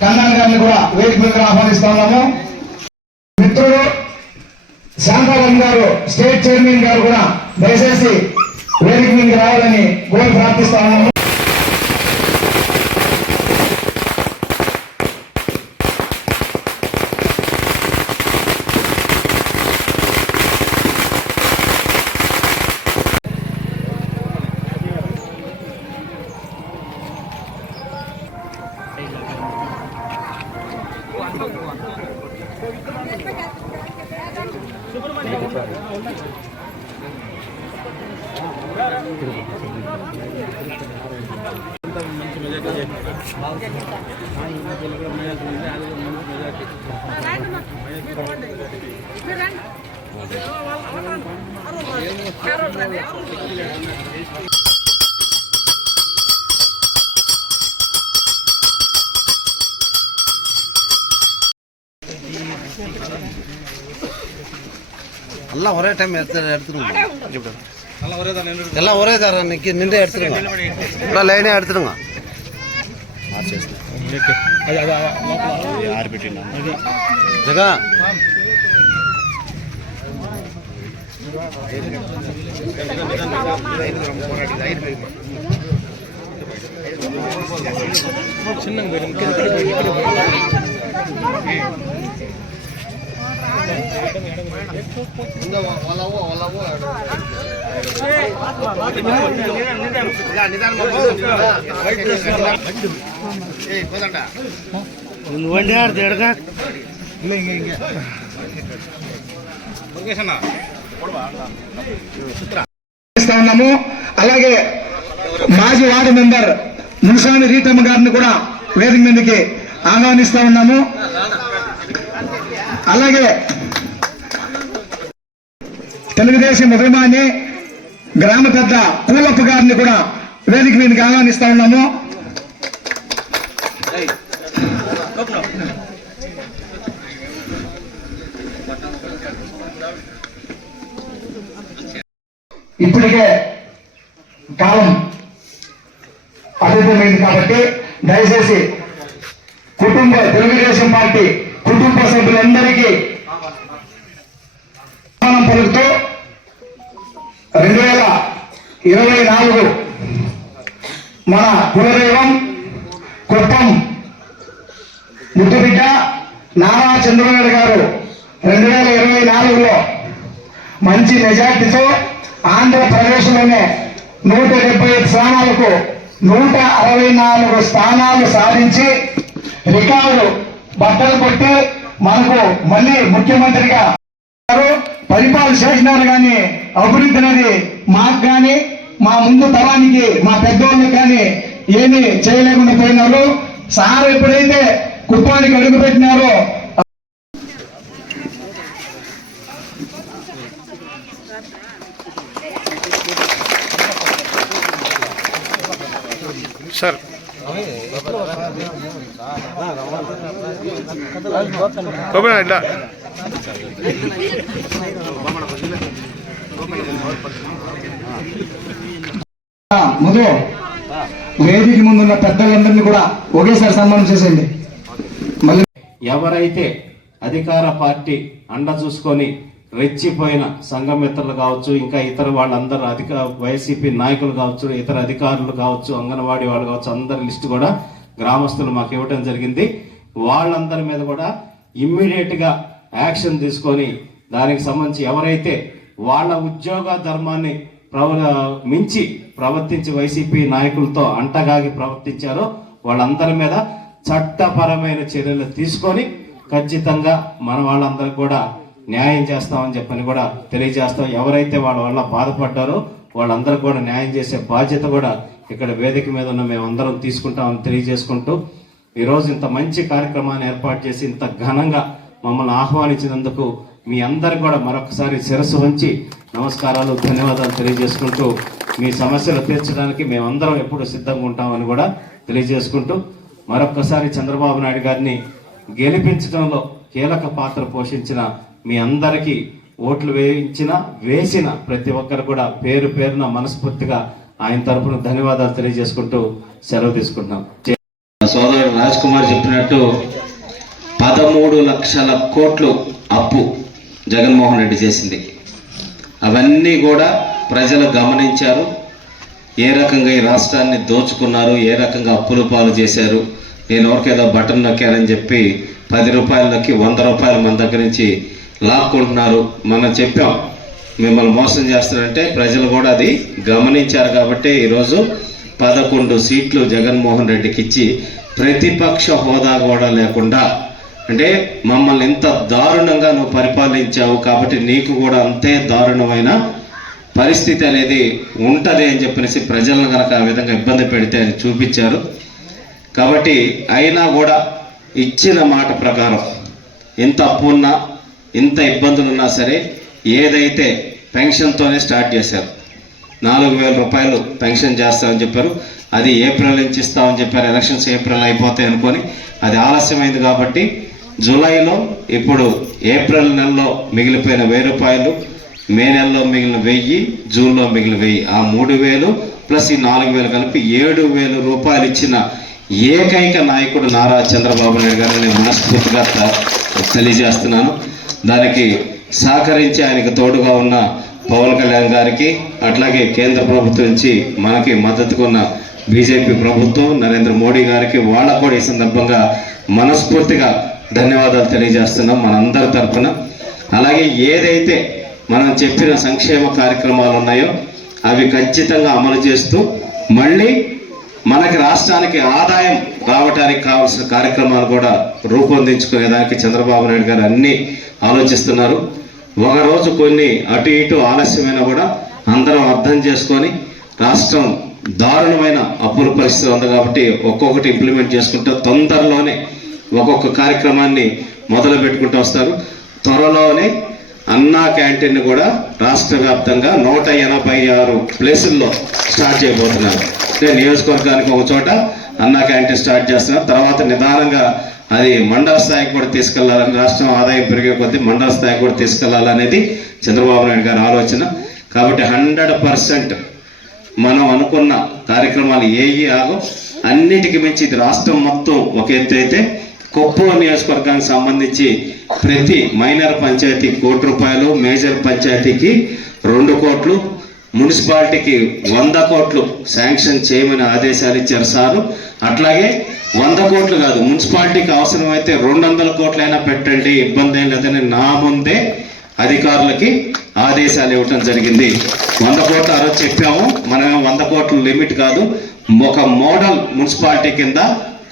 కళ్యాణ్ గారిని కూడా వేదిక మీద ఆహ్వానిస్తా ఉన్నాము. మిత్రుడు శాంతారాం గారు స్టేట్ చైర్మన్ గారు కూడా దయచేసి వేదిక మీదకి రావాలని కోరి ప్రార్థిస్తా ఉన్నాము. எல்லாம் ஒரே டைம் எடுத்துருங்க. எல்லாம் ஒரே தரம் நின்று எடுத்துருங்க. எல்லாம் லைனே எடுத்துருங்க. ஜகா சின்ன ఉన్నాము. అలాగే మాజీ వార్డు మెంబర్ మున్సాని రీటమ్మ గారిని కూడా వేదిక మీదకి ఆహ్వానిస్తా ఉన్నాము. అలాగే తెలుగుదేశం అభిమాని గ్రామ పెద్ద కూలప్ప గారిని కూడా వేదిక మీదకి ఆహ్వానిస్తా ఉన్నాము. ఇప్పటికే కాలం అధికమైంది కాబట్టి దయచేసి తెలుగుదేశం పార్టీ కుటుంబ సభ్యులందరికీ పలుకుతూ 2024 మన కులదైవం కుప్పం ముద్దుబిడ్డ నారా చంద్రబాబు గారు 2024లో మంచి మెజార్టీతో ఆంధ్రప్రదేశ్లోనే 175 స్థానాలకు 164 స్థానాలు సాధించి రికార్డు బట్టలు కొట్టి మనకు మళ్ళీ ముఖ్యమంత్రిగా పరిపాలన చేసినారు. కానీ అభివృద్ధి అనేది మాకు కానీ మా ముందు తరానికి మా పెద్దవాళ్ళకి కానీ ఏమీ చేయలేకుండా పోయినారు. సార్ ఎప్పుడైతే కుప్పానికి అడుగు పెట్టినారో సార్ ముందు వేదిక ముందున్న పెద్దలందరినీ కూడా ఒకేసారి సన్మానం చేసేయండి. మళ్ళీ ఎవరైతే అధికార పార్టీ అండ చూసుకొని రెచ్చిపోయిన సంఘమిత్రులు కావచ్చు, ఇంకా ఇతర వాళ్ళందరూ వైసీపీ నాయకులు కావచ్చు, ఇతర అధికారులు కావచ్చు, అంగన్వాడీ వాళ్ళు కావచ్చు, అందరి లిస్టు కూడా గ్రామస్తులు మాకు ఇవ్వడం జరిగింది. వాళ్ళందరి మీద కూడా ఇమ్మీడియట్ గా యాక్షన్ తీసుకొని దానికి సంబంధించి ఎవరైతే వాళ్ళ ఉద్యోగ ధర్మాన్ని మించి ప్రవర్తించి వైసీపీ నాయకులతో అంటగాగి ప్రవర్తించారో వాళ్ళందరి మీద చట్టపరమైన చర్యలు తీసుకొని ఖచ్చితంగా మన వాళ్ళందరికీ కూడా న్యాయం చేస్తామని చెప్పని కూడా తెలియజేస్తాం. ఎవరైతే వాళ్ళ వల్ల బాధపడ్డారో వాళ్ళందరూ కూడా న్యాయం చేసే బాధ్యత కూడా ఇక్కడ వేదిక మీద ఉన్న మేమందరం తీసుకుంటామని తెలియజేసుకుంటూ ఈరోజు ఇంత మంచి కార్యక్రమాన్ని ఏర్పాటు చేసి ఇంత ఘనంగా మమ్మల్ని ఆహ్వానించినందుకు మీ అందరికి కూడా మరొకసారి శిరస్సు వంచి నమస్కారాలు, ధన్యవాదాలు తెలియజేసుకుంటూ మీ సమస్యలు తీర్చడానికి మేమందరం ఎప్పుడు సిద్ధంగా ఉంటామని కూడా తెలియజేసుకుంటూ మరొకసారి చంద్రబాబు నాయుడు గారిని గెలిపించడంలో కీలక పాత్ర పోషించిన మీ అందరికీ ఓట్లు వేసిన ప్రతి ఒక్కరు కూడా పేరు పేరున మనస్ఫూర్తిగా ఆయన తరపున ధన్యవాదాలు తెలియజేసుకుంటూ సెలవు తీసుకుంటున్నాం. సోదరుడు రాజ్ కుమార్ చెప్పినట్టు 13 లక్షల కోట్లు అప్పు జగన్మోహన్ రెడ్డి చేసింది. అవన్నీ కూడా ప్రజలు గమనించారు. ఏ రకంగా ఈ రాష్ట్రాన్ని దోచుకున్నారు, ఏ రకంగా అప్పుల పాలు చేశారు. నేను ఎవరికేదో బటన్ నొక్కారని చెప్పి 10 రూపాయలకి 100 రూపాయలు మన దగ్గర నుంచి లాక్కుంటున్నారు. మనం చెప్పాం మిమ్మల్ని మోసం చేస్తారంటే ప్రజలు కూడా అది గమనించారు. కాబట్టి ఈరోజు 11 సీట్లు జగన్మోహన్ రెడ్డికి ఇచ్చి ప్రతిపక్ష హోదా కూడా లేకుండా, అంటే మమ్మల్ని ఇంత దారుణంగా నువ్వు పరిపాలించావు కాబట్టి నీకు కూడా అంతే దారుణమైన పరిస్థితి అనేది ఉంటుంది అని చెప్పేసి ప్రజలను కనుక ఆ విధంగా ఇబ్బంది పెడితే అని చూపించారు. కాబట్టి అయినా కూడా ఇచ్చిన మాట ప్రకారం ఎంత అప్పు ఉన్నా ఇంత ఇబ్బందులు ఉన్నా సరే ఏదైతే పెన్షన్తోనే స్టార్ట్ చేశారు. 4,000 రూపాయలు పెన్షన్ చేస్తామని చెప్పారు. అది ఏప్రిల్ నుంచి ఇస్తామని చెప్పారు. ఎలక్షన్స్ ఏప్రిల్ అయిపోతాయి అనుకొని అది ఆలస్యమైంది కాబట్టి జూలైలో, ఇప్పుడు ఏప్రిల్ నెలలో మిగిలిపోయిన 1,000 రూపాయలు, మే నెలలో మిగిలిన 1,000, జూన్లో మిగిలిన 1,000, ఆ 3,000 ప్లస్ ఈ 4,000 కలిపి 7,000 రూపాయలు ఇచ్చిన ఏకైక నాయకుడు నారా చంద్రబాబు నాయుడు గారిని నేను మనస్ఫూర్తిగా తెలియజేస్తున్నాను. దానికి సహకరించి ఆయనకు తోడుగా ఉన్న పవన్ కళ్యాణ్ గారికి, అట్లాగే కేంద్ర ప్రభుత్వం నుంచి మనకి మద్దతుగా ఉన్న బీజేపీ ప్రభుత్వం, నరేంద్ర మోడీ గారికి, వాళ్ళకు కూడా ఈ సందర్భంగా మనస్ఫూర్తిగా ధన్యవాదాలు తెలియజేస్తున్నాం మనందరి తరఫున. అలాగే ఏదైతే మనం చెప్పిన సంక్షేమ కార్యక్రమాలు ఉన్నాయో అవి ఖచ్చితంగా అమలు చేస్తూ మళ్ళీ మనకి రాష్ట్రానికి ఆదాయం రావడానికి కావాల్సిన కార్యక్రమాలు కూడా రూపొందించుకునేదానికి చంద్రబాబు నాయుడు గారు అన్నీ ఆలోచిస్తున్నారు. ఒకరోజు కొన్ని అటు ఇటు ఆలస్యమైనా కూడా అందరం అర్థం చేసుకొని రాష్ట్రం దారుణమైన అప్పుల పరిస్థితి ఉంది కాబట్టి ఒక్కొక్కటి ఇంప్లిమెంట్ చేసుకుంటూ తొందరలోనే ఒక్కొక్క కార్యక్రమాన్ని మొదలు పెట్టుకుంటూ వస్తారు. త్వరలోనే అన్నా క్యాంటీన్ కూడా రాష్ట్ర వ్యాప్తంగా 186 ప్లేసుల్లో స్టార్ట్ చేయబోతున్నారు. నియోజకవర్గానికి ఒక చోట అన్నా క్యాంటీన్ స్టార్ట్ చేస్తున్నారు. తర్వాత నిదానంగా అది మండల స్థాయికి కూడా తీసుకెళ్లాలని, రాష్ట్రం ఆదాయం పెరిగే కొద్దీ మండల స్థాయికి కూడా తీసుకెళ్లాలనేది చంద్రబాబు నాయుడు గారి ఆలోచన. కాబట్టి 100% మనం అనుకున్న కార్యక్రమాలు ఏవి ఆగో అన్నిటికీ మించి ఇది రాష్ట్రం మొత్తం ఒక ఎత్తు అయితే, కొప్పూరు నియోజకవర్గానికి సంబంధించి ప్రతి మైనర్ పంచాయతీ 1 కోటి రూపాయలు, మేజర్ పంచాయతీకి 2 కోట్లు, మున్సిపాలిటీకి 100 కోట్లు శాంక్షన్ చేయమని ఆదేశాలు ఇచ్చారు సారు. అట్లాగే 100 కోట్లు కాదు, మున్సిపాలిటీకి అవసరమైతే 200 కోట్లైనా పెట్టండి, ఇబ్బంది ఏం లేదని నా ముందే అధికారులకి ఆదేశాలు ఇవ్వటం జరిగింది. 100 కోట్లు ఆ రోజు చెప్పాము. మనం 100 కోట్ల లిమిట్ కాదు, ఒక మోడల్ మున్సిపాలిటీ కింద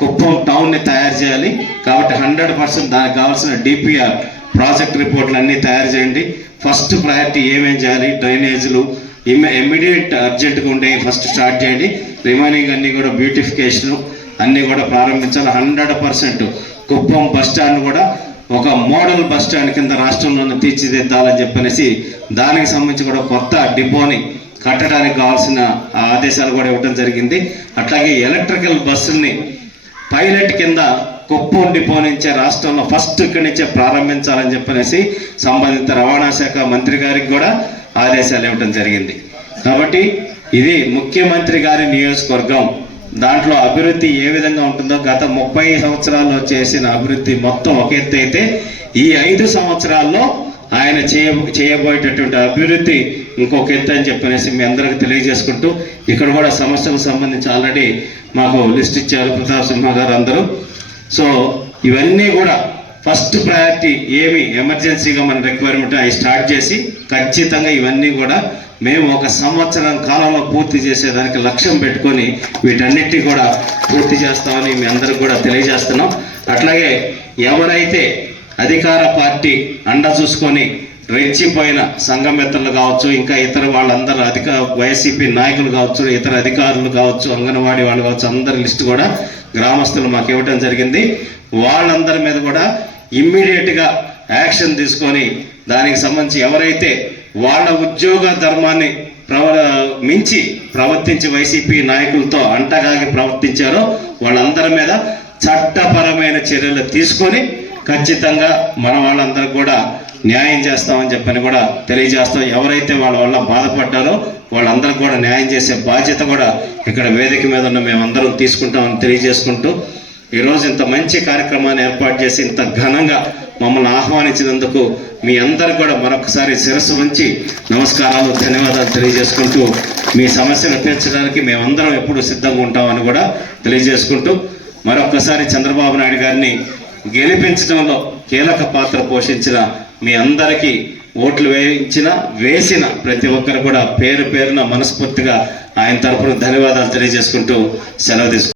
కుప్పం టౌన్ని తయారు చేయాలి. కాబట్టి 100% దానికి కావాల్సిన డిపిఆర్ ప్రాజెక్ట్ రిపోర్ట్లు అన్నీ తయారు చేయండి. ఫస్ట్ ప్రయారిటీ ఏమేం చేయాలి, డ్రైనేజీలు ఇమ్మీడియట్ అర్జెంటుగా ఉండే ఫస్ట్ స్టార్ట్ చేయండి. రిమైనింగ్ అన్నీ కూడా బ్యూటిఫికేషన్ అన్నీ కూడా ప్రారంభించాలి. 100% కుప్పం బస్ స్టాండ్ కూడా ఒక మోడల్ బస్ స్టాండ్ కింద రాష్ట్రంలోనే తీర్చిదిద్దాలని చెప్పనేసి దానికి సంబంధించి కూడా కొత్త డిపోని కట్టడానికి కావాల్సిన ఆదేశాలు కూడా ఇవ్వడం జరిగింది. అట్లాగే ఎలక్ట్రికల్ బస్సుల్ని పైలట్ కింద కుప్పం డిపో నుంచే రాష్ట్రంలో ఫస్ట్ ఇక్కడి నుంచే ప్రారంభించాలని చెప్పనేసి సంబంధిత రవాణా శాఖ మంత్రి గారికి కూడా ఆదేశాలు ఇవ్వడం జరిగింది. కాబట్టి ఇది ముఖ్యమంత్రి గారి నియోజకవర్గం. దాంట్లో అభివృద్ధి ఏ విధంగా ఉంటుందో గత 30 సంవత్సరాల్లో చేసిన అభివృద్ధి మొత్తం ఒక ఎత్తు అయితే, ఈ 5 సంవత్సరాల్లో ఆయన చేయబోయేటటువంటి అభివృద్ధి ఇంకొక ఎత్తు అని చెప్పనేసి మీ అందరికీ తెలియజేసుకుంటూ, ఇక్కడ కూడా సమస్యలకు సంబంధించి ఆల్రెడీ మాకు లిస్ట్ ఇచ్చారు ప్రతాప్ సింహ గారు అందరూ. సో ఇవన్నీ కూడా ఫస్ట్ ప్రయారిటీ ఏమి ఎమర్జెన్సీగా మన రిక్వైర్మెంట్ అవి స్టార్ట్ చేసి ఖచ్చితంగా ఇవన్నీ కూడా మేము 1 సంవత్సరం కాలంలో పూర్తి చేసేదానికి లక్ష్యం పెట్టుకొని వీటన్నిటినీ కూడా పూర్తి చేస్తామని మీ అందరికి కూడా తెలియజేస్తున్నాం. అట్లాగే ఎవరైతే అధికార పార్టీ అండ చూసుకొని రెచ్చిపోయిన సంఘమిత్రులు కావచ్చు, ఇంకా ఇతర వాళ్ళందరూ వైసీపీ నాయకులు కావచ్చు, ఇతర అధికారులు కావచ్చు, అంగన్వాడీ వాళ్ళు కావచ్చు, అందరి లిస్టు కూడా గ్రామస్తులు మాకు ఇవ్వడం జరిగింది. వాళ్ళందరి మీద కూడా ఇమ్మీడియట్గా యాక్షన్ తీసుకొని దానికి సంబంధించి ఎవరైతే వాళ్ళ ఉద్యోగ ధర్మాన్ని మించి ప్రవర్తించి వైసీపీ నాయకులతో అంటగాగి ప్రవర్తించారో వాళ్ళందరి మీద చట్టపరమైన చర్యలు తీసుకొని ఖచ్చితంగా మన వాళ్ళందరికీ కూడా న్యాయం చేస్తామని చెప్పని కూడా తెలియజేస్తాం. ఎవరైతే వాళ్ళ వల్ల బాధపడ్డారో వాళ్ళందరికీ కూడా న్యాయం చేసే బాధ్యత కూడా ఇక్కడ వేదిక మీద ఉన్న మేమందరం తీసుకుంటామని తెలియజేసుకుంటూ ఈరోజు ఇంత మంచి కార్యక్రమాన్ని ఏర్పాటు చేసి ఇంత ఘనంగా మమ్మల్ని ఆహ్వానించినందుకు మీ అందరికి కూడా మరొకసారి శిరస్సు వంచి నమస్కారాలు, ధన్యవాదాలు తెలియజేసుకుంటూ మీ సమస్యను తీర్చడానికి మేమందరం ఎప్పుడు సిద్ధంగా ఉంటామని కూడా తెలియజేసుకుంటూ మరొకసారి చంద్రబాబు నాయుడు గారిని గెలిపించడంలో కీలక పాత్ర పోషించిన మీ అందరికీ ఓట్లు వేసిన ప్రతి ఒక్కరు కూడా పేరు పేరున మనస్ఫూర్తిగా ఆయన తరపున ధన్యవాదాలు తెలియజేసుకుంటూ సెలవు తీసుకుంటాం.